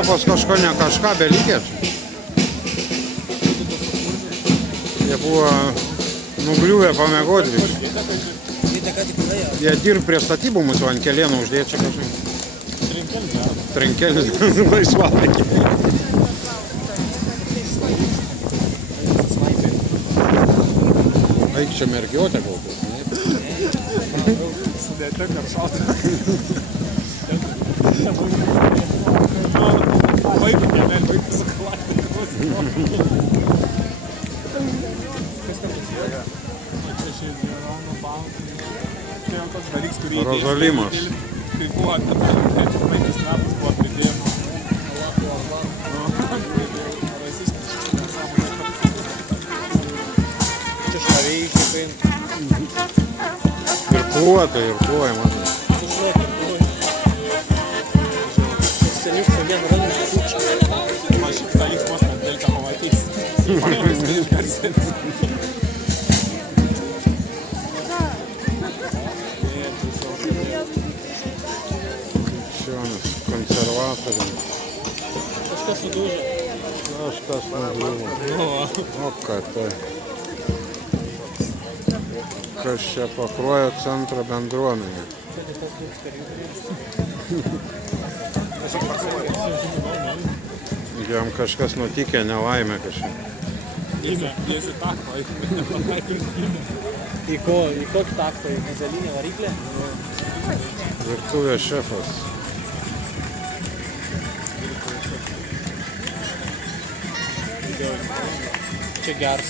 Europos kažko ne kažką belikė. Jie buvo nugriuvę pamiegoti. Jie dirb prie statybų mūsų ant kelienų uždėti čia kažkaip. Trinkelis laisvalaikį. Eik čia mergiotė galbūt. Sudėte karšautą. Vaikų keliai, vaikų sukalatė. Rozalimas. Kai buvo apie 5 metus buvo pridėjama. Čia šlavėjai kaip Irkluotai, matai. Seniuk su vien randu šūkščią. Man šitą jis vos net dėlką pamatys. Viską išgarsinti. Konservatoriai. Kažkas sudužo. Kažkas nugriuvo. O ką tai. Kas čia Pakruojo centro bendruomenė. Jam kažkas nutikė, nelaimė kažkaip. Dėsi taktą, Į kokį taktą? Į gazelinį variklį? Virtuvės šefas. Čia gers.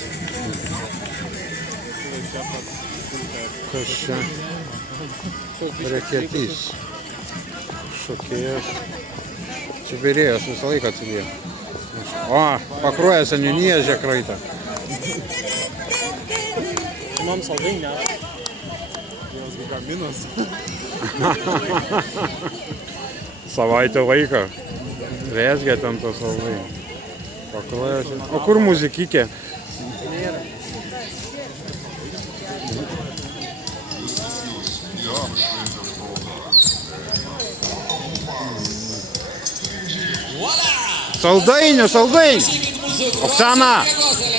Kas čia? Reketys. Šokėjas. Čia virėjas visą laiką atsidėjo. O, Pakruojo seniūnija žekraitą. Čia man saldainį nėra. jos gaminos. Savaitę laiko. Rezgė ten tos saldainius. Pakruojo. O kur muzikikė? Nėra. Saldainių, saldainių! Oksana!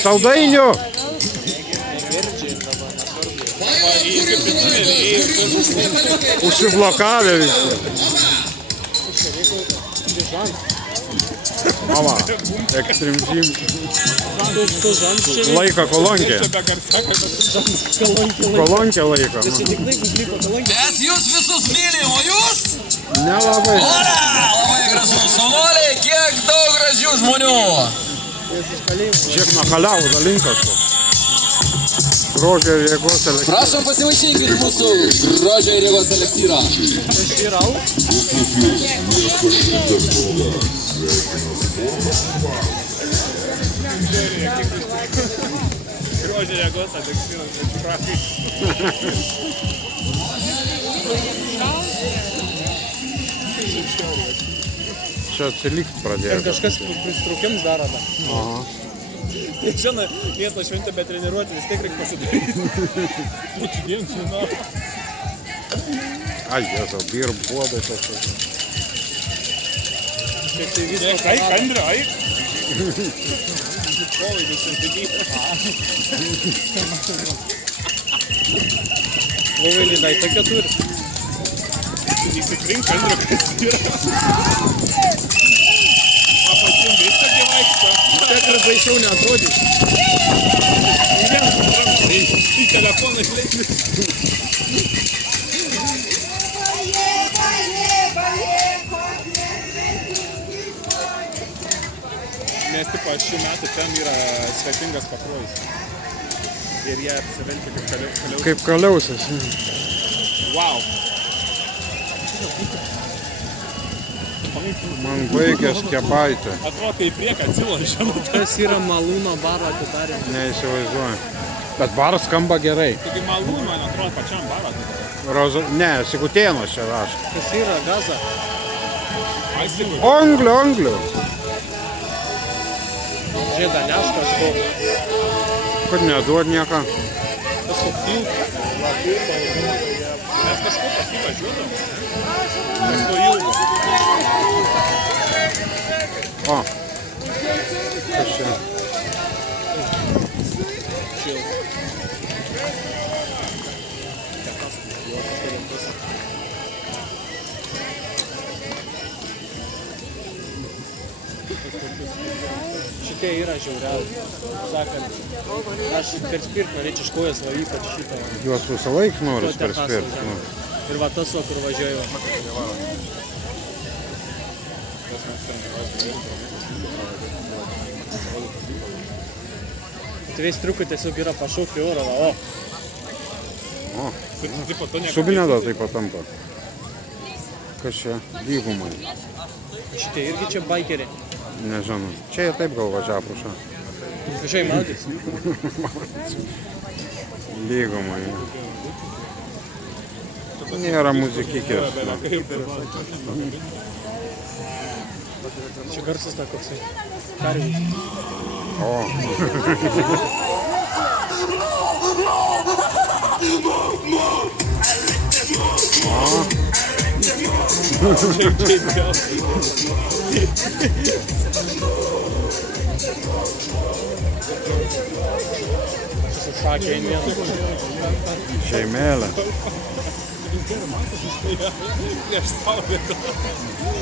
Saldainių! Užsiblokavę visi. Mama, Extreme Gym. Laiko kolonkė. Kolonkė laiko. Mes jūs visus mylim, o jūs? Nelabai. Ora, labai gražus. Šaunuoliai, kiek daug gražių žmonių. Žiūrėk nuo Kaliaus dalinkas. Grožio ir jėgos elektrą. Prašom pasivaišykit mūsų grožio ir jėgos elektrą. Grožio jėgos elektrą. Čia atsilikt pradėjo. Ten kažkas pristraukiams daro tą. Aha. Tai žinai, miesto šventė, bet treniruoti vis tiek reikia pasidaryti. Ačiū Dievams, žinau. Ai, jėzau, birb puodai kažkas. Kiek tai viskas. Eik, Andriu, eik. Polaidus įsigytų. Lovelį dai tokia turi. Įsitrink, Andriu, kas yra. Apačiam viską gyvaiksta. Tikrai baisiau neatrodys. Į telefoną išleidžiu. Nes tipo šių metų ten yra svetingas Pakruojis. Ir jie apsivelkia kaip kaliausas. Kaip kaliausas. Wow. Man baigės kebaitė. Atrodo, kai į priekį atsilošia. Kas yra Malūno baro atidarėm? Neįsivaizduoju. Bet baras skamba gerai. Taigi Malūno, man atrodo, pačiam barą atidarė. Ne, Sikutėnas čia rašo. Kas yra Gaza? Anglių, anglių. Žėda neška kažko. Kad neduod nieką. Kažkoks ilgas. Mes kažko pasivažiuodam, ne? Mes to ilgo. O. Kas čia? Chill. Šitie yra žiauriausi. Sakant, aš per spirt norėčiau iš kojas va ypač šitą. Juos visą laiką noris To Techasą perspėti. važiavo. Ir va tas va, kur važiuoju. Atvės triukų tiesiog yra pašaukti orą, va, o. O. Tipo, to ne... Subinėda taip patampa. Kas čia? Lygumai. Šitie irgi čia baikeriai. Nežinau. Čia jie taip gal važiavo prašą. Važiuoji maudys. Lygumai. Nėra muzikikės. Čia garsas ta koksai. Karvys. O. Sušakė į vieną. Šeimelė. Prieš saulę.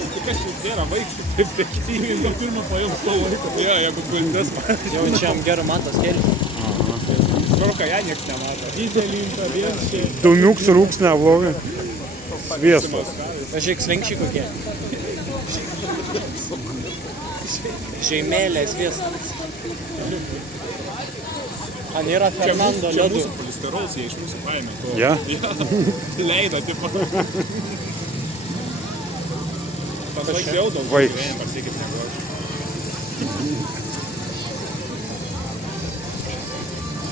Tai kas čia nėra vaikščiai, taip efektyviai, gal pirmą pajaus to laiko. Jo, jeigu klindas pavyzdžiui. Jau čia jam gerų mantas keli. Svarbu, ką ją nieks nemato. Didelį, vienšį. Dumiuks rūks neblogai. Sviestas. Pažiūrėk, svenkščiai kokie. Žeimelė, sviestas. A nėra Fernando Čia ledų. mūsų polisterols, jie iš mūsų paėmė. To. Ja? Leido, tipo. Tas laiks jau daug Vaiks. gyvenime pasiekit negu aš.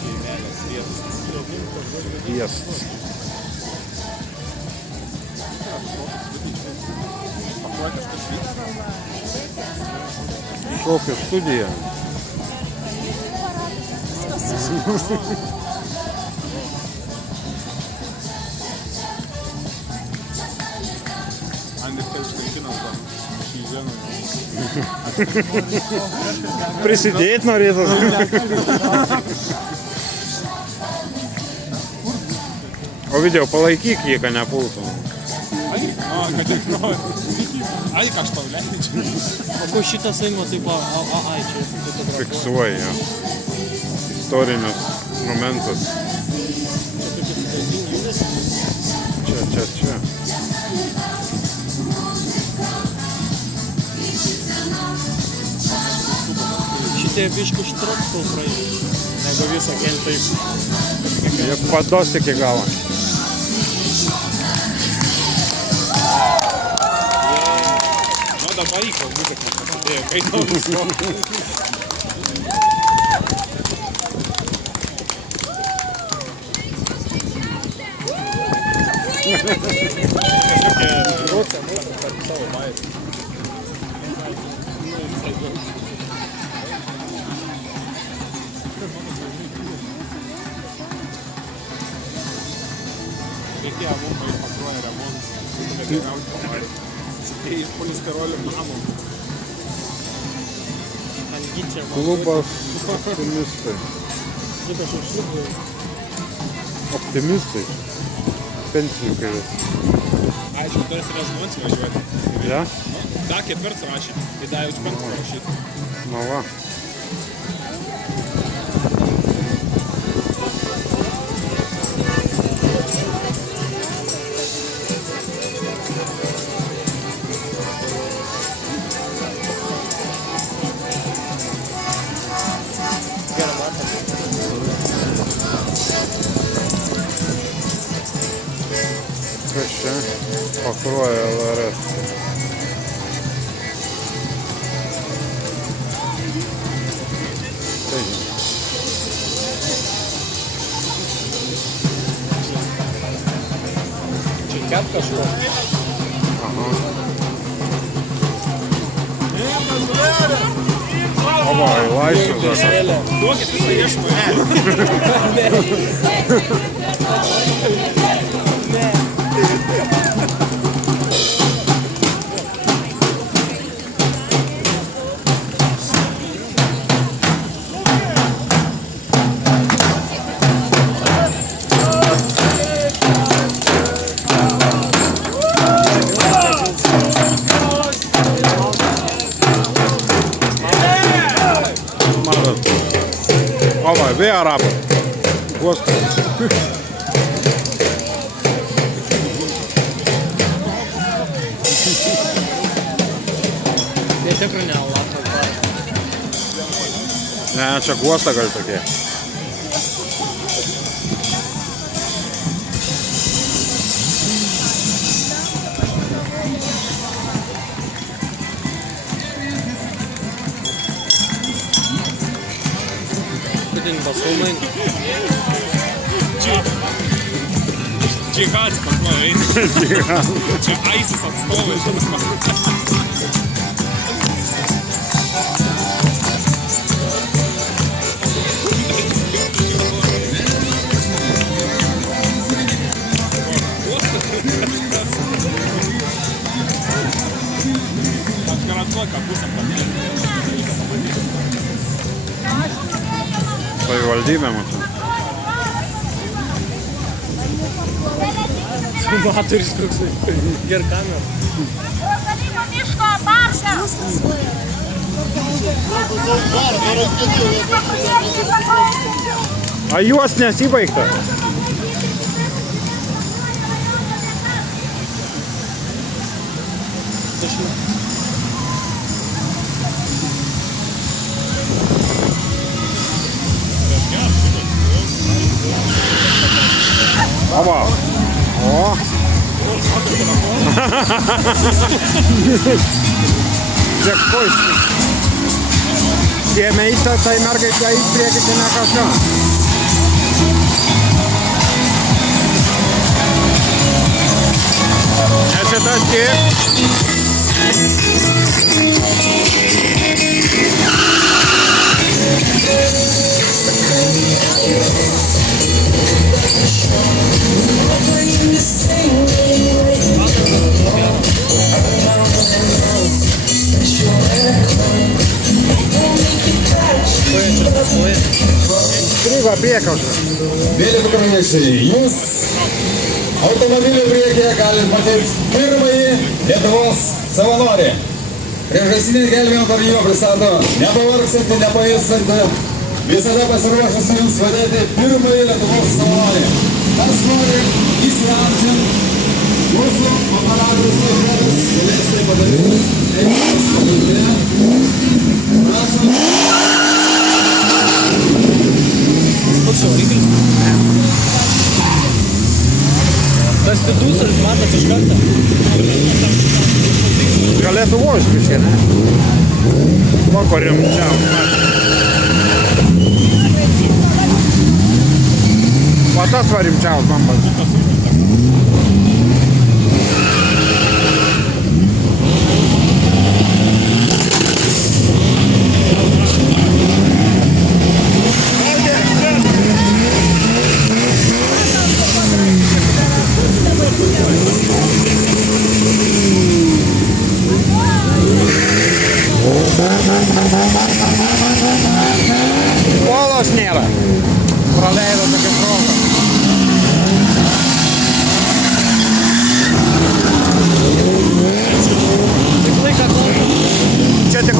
Žeimelės, vietas. Sviestas. Pakuoja kažkas vyksta. Šokio studija. Andis Telštaikinas gal. Šį žemą. Prisidėti norėtas. O video palaikyk jį, kad nepultų. Ai, kad tik nori. Ai, ką aš tau leidžiu. O ko šitas eimo taip, ai, čia fotografuoja. Fiksuoja. Istorinius momentus. Čia. Šitie biškų štrok kol praeina. Negu visą kelį taip. Jie pados iki galo. Nu, dabar įkau muzika prasidėjo, kai tau visko. Reikėjo mums ir pakruoja remontus, kad geriausiai pamatyti. Tai iš polisterolio namo. Angyčia. Klubas optimistai. Šitas užšliubai. Optimistai. Pensininkai vis. Aišku, turės yra žmonės važiuoti. Ja? Da, ketvirts rašyti. Tai da, jūs penktą rašyti. Nu va. Gerą matą. Kas čia? Pakruoja LRS. Taigi. Čia kep kažko. Aha. O va, į laisvę dar. Duokit visą iešmą. Ой, vėl rapas. Uostas. Jie tikrai ne Alachas baras. Ne, čia guosta gal tokie. Putin basumai. Džihadas pas mano eina. Čia ISIS atstovai, žinoma. Aš garantuoju, kad bus apatėlė. Savivaldybė mūsų. Sumatorius koks. Ger kamerą. Rosalinio miško parkas. A juos nesibaigta? Oba. O. Žiūrėk, poistis. Dėmė į tą, tai mergaitę į priekį, tai ne kažką. Čia tas tiek. Strigo priekaušą. Mėly ukrainiečiai, jūs automobilio priekyje galite matyti pirmąjį Lietuvos savanorį. Priešgaisrinė gelbėjimo tarnyba pristato nepavargsantį, nepailstantį, visada pasiruošusi jums vadėti pirmąjį Lietuvos savanorį. Kas nori įsiamžinti mūsų aparatus laikrodus, galėsite padaryti. Eikos padaryti. Prašom. Koks jau variklis? Tas vidus ir matas iš karto. Galėtų vožbiškai, ne? Kokio rimčiausias. O tas va rimčiausias man pats. Polos nėra. Praleido tokia progą.